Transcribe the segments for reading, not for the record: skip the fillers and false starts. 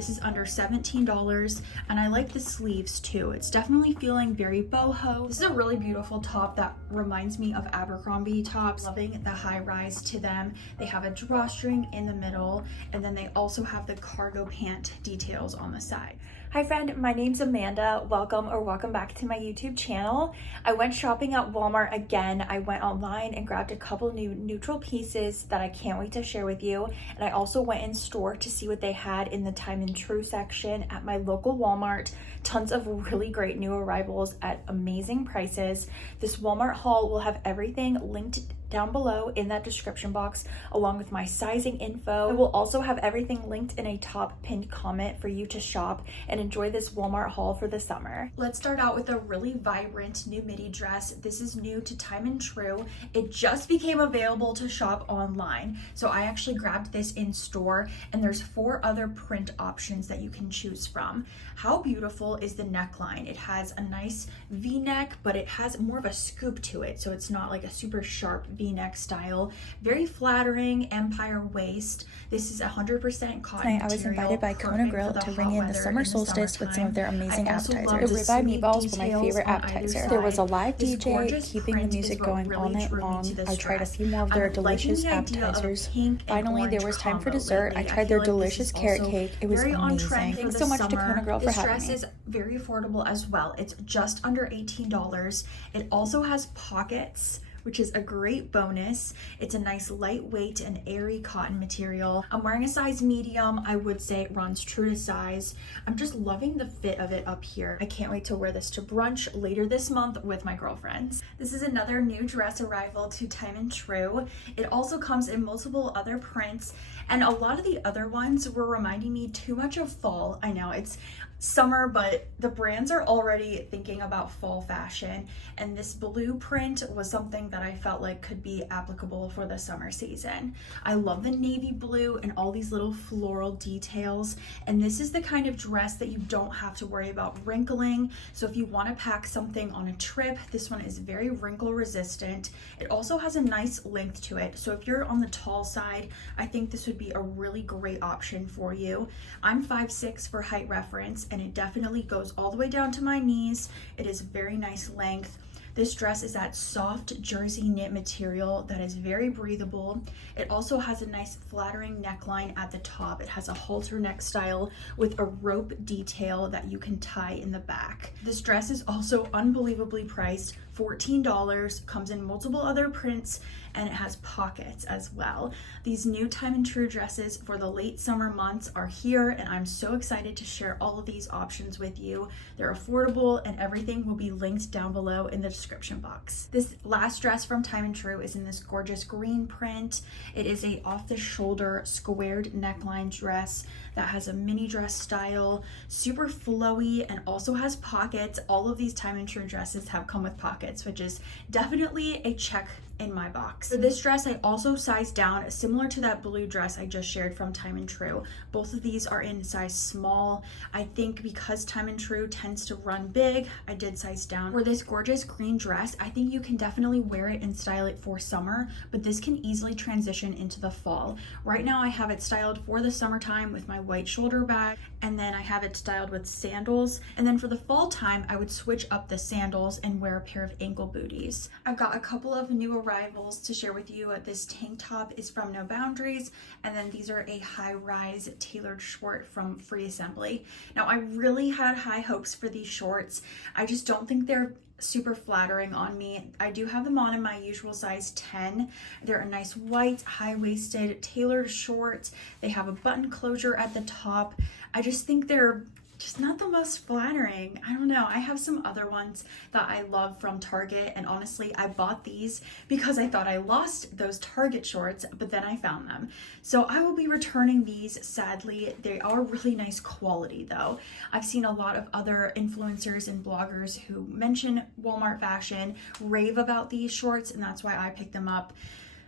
This is under $17, and I like the sleeves too. It's definitely feeling very boho. This is a really beautiful top that reminds me of Abercrombie tops. Loving the high rise to them. They have a drawstring in the middle, and then they also have the cargo pant details on the side. Hi friend, my name's Amanda. Welcome back to my YouTube channel. I went shopping at Walmart again. I went online and grabbed a couple new neutral pieces that I can't wait to share with you. And I also went in store to see what they had in the Time and True section at my local Walmart. Tons of really great new arrivals at amazing prices. This Walmart haul will have everything linked down below in that description box, along with my sizing info. I will also have everything linked in a top pinned comment for you to shop and enjoy this Walmart haul for the summer. Let's start out with a really vibrant new midi dress. This is new to Time and True. It just became available to shop online, so I actually grabbed this in store, and there's 4 other print options that you can choose from. How beautiful is the neckline? It has a nice V-neck, but it has more of a scoop to it, so it's not like a super sharp V-neck style. Very flattering empire waist. This is 100% cotton Tonight I was invited by Kona Grill to ring in the summer solstice with some of their amazing appetizers. The ribeye meatballs were my favorite appetizer. There was a live DJ keeping the music going all night long. I tried a few more of their delicious appetizers. Finally, there was time for dessert. I tried their delicious carrot cake. It was amazing. Thanks so much to Kona Grill for having me. This dress is very affordable as well. It's just under $18. It also has pockets, which is a great bonus. It's a nice lightweight and airy cotton material. I'm wearing a size medium. I would say it runs true to size. I'm just loving the fit of it up here. I can't wait to wear this to brunch later this month with my girlfriends. This is another new dress arrival to Time and True. It also comes in multiple other prints, and a lot of the other ones were reminding me too much of fall. I know it's summer, but the brands are already thinking about fall fashion, and this blue print was something that I felt like could be applicable for the summer season. I love the navy blue and all these little floral details, and this is the kind of dress that you don't have to worry about wrinkling. So if you want to pack something on a trip, this one is very wrinkle resistant. It also has a nice length to it, so if you're on the tall side, I think this would be a really great option for you. I'm 5'6" for height reference, and it definitely goes all the way down to my knees. It is very nice length. This dress is that soft jersey knit material that is very breathable. It also has a nice flattering neckline at the top. It has a halter neck style with a rope detail that you can tie in the back. This dress is also unbelievably priced, $14, comes in multiple other prints, and it has pockets as well. These new Time and True dresses for the late summer months are here, and I'm so excited to share all of these options with you. They're affordable, and everything will be linked down below in the description box. This last dress from Time and True is in this gorgeous green print. It is a off-the-shoulder squared neckline dress that has a mini dress style, super flowy, and also has pockets. All of these Time and True dresses have come with pockets, which is definitely a check in my box. For this dress, I also sized down, similar to that blue dress I just shared from Time and True. Both of these are in size small. I think because Time and True tends to run big, I did size down. For this gorgeous green dress, I think you can definitely wear it and style it for summer, but this can easily transition into the fall. Right now I have it styled for the summertime with my white shoulder bag, and then I have it styled with sandals. And then for the fall time, I would switch up the sandals and wear a pair of ankle booties. I've got a couple of new arrivals to share with you. This tank top is from No Boundaries, and then these are a high-rise tailored short from Free Assembly. Now, I really had high hopes for these shorts. I just don't think they're super flattering on me. I do have them on in my usual size 10. They're a nice white, high-waisted, tailored short. They have a button closure at the top. I just think they're just not the most flattering. I don't know. I have some other ones that I love from Target, and honestly, I bought these because I thought I lost those Target shorts, but then I found them. So I will be returning these, sadly. They are really nice quality though. I've seen a lot of other influencers and bloggers who mention Walmart fashion rave about these shorts, and that's why I picked them up.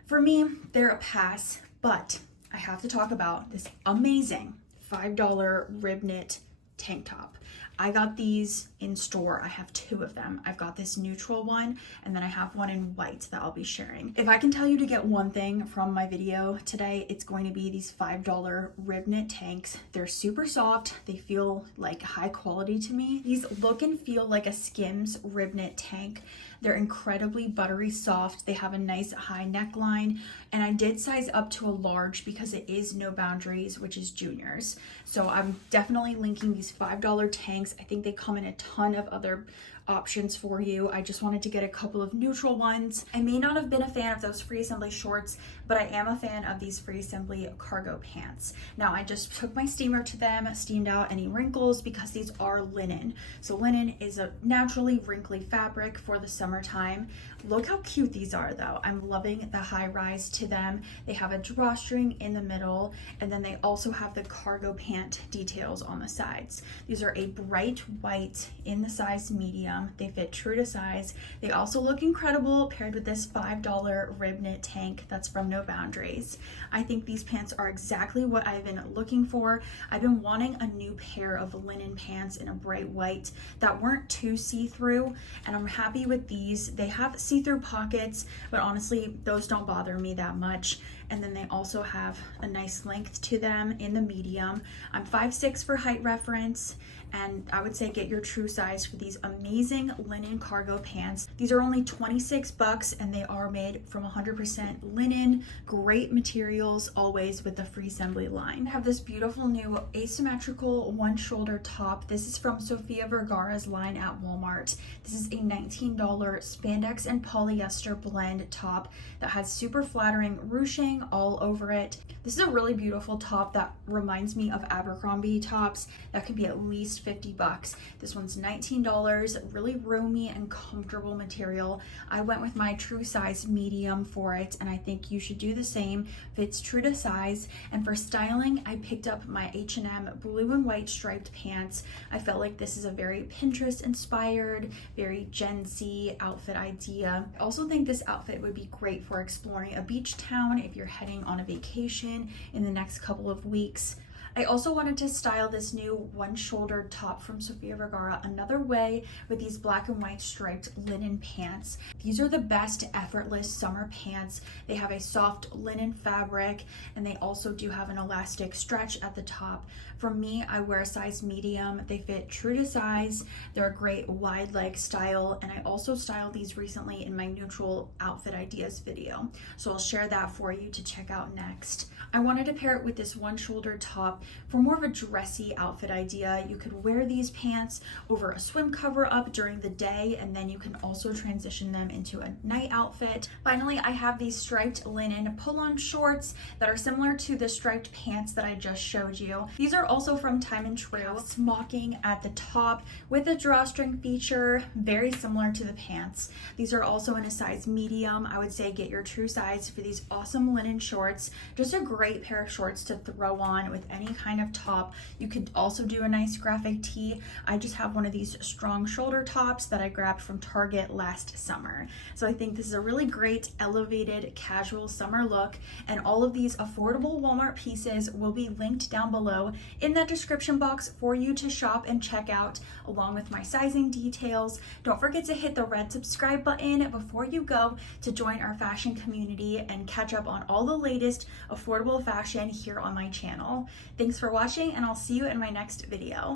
For me, they're a pass, but I have to talk about this amazing $5 rib knit tank top. I got these in store. I have two of them. I've got this neutral one, and then I have one in white that I'll be sharing. If I can tell you to get one thing from my video today, it's going to be these $5 rib knit tanks. They're super soft. They feel like high quality to me. These look and feel like a Skims rib knit tank. They're incredibly buttery soft. They have a nice high neckline, and I did size up to a large because it is No Boundaries, which is juniors. So I'm definitely linking these $5 tanks. I think they come in a ton of other options for you. I just wanted to get a couple of neutral ones. I may not have been a fan of those free assembly shorts, but I am a fan of these free assembly cargo pants. Now I just took my steamer to them, steamed out any wrinkles because these are linen. So linen is a naturally wrinkly fabric for the summertime. Look how cute these are though. I'm loving the high rise to them. They have a drawstring in the middle, and then they also have the cargo pant details on the sides. These are a bright white in the size medium. They fit true to size. They also look incredible paired with this $5 rib knit tank that's from No Boundaries. I think these pants are exactly what I've been looking for. I've been wanting a new pair of linen pants in a bright white that weren't too see-through, and I'm happy with these. They have see-through pockets, but honestly, those don't bother me that much. And then they also have a nice length to them in the medium. I'm 5'6" for height reference, and I would say get your true size for these amazing linen cargo pants. These are only 26 bucks, and they are made from 100% linen, great materials, always with the free assembly line. I have this beautiful new asymmetrical one shoulder top. This is from Sofia Vergara's line at Walmart. This is a $19 spandex and polyester blend top that has super flattering ruching all over it. This is a really beautiful top that reminds me of Abercrombie tops that could be at least 50 bucks. This one's $19, really roomy and comfortable material. I went with my true size medium for it, and I think you should do the same. Fits true to size. And for styling, I picked up my H&M blue and white striped pants. I felt like this is a very Pinterest inspired, very Gen Z outfit idea. I also think this outfit would be great for exploring a beach town if you're heading on a vacation in the next couple of weeks. I also wanted to style this new one-shouldered top from Sofia Vergara another way with these black and white striped linen pants. These are the best effortless summer pants. They have a soft linen fabric, and they also do have an elastic stretch at the top. For me, I wear a size medium. They fit true to size. They're a great wide leg style, and I also styled these recently in my neutral outfit ideas video. So I'll share that for you to check out next. I wanted to pair it with this one-shoulder top for more of a dressy outfit idea. You could wear these pants over a swim cover up during the day, and then you can also transition them into a night outfit. Finally, I have these striped linen pull-on shorts that are similar to the striped pants that I just showed you. These are also from Time and True. Smocking at the top with a drawstring feature, very similar to the pants. These are also in a size medium. I would say get your true size for these awesome linen shorts. Just a great pair of shorts to throw on with any kind of top. You could also do a nice graphic tee. I just have one of these strong shoulder tops that I grabbed from Target last summer. So I think this is a really great elevated casual summer look, and all of these affordable Walmart pieces will be linked down below in that description box for you to shop and check out, along with my sizing details. Don't forget to hit the red subscribe button before you go to join our fashion community and catch up on all the latest affordable fashion here on my channel. Thanks for watching, and I'll see you in my next video.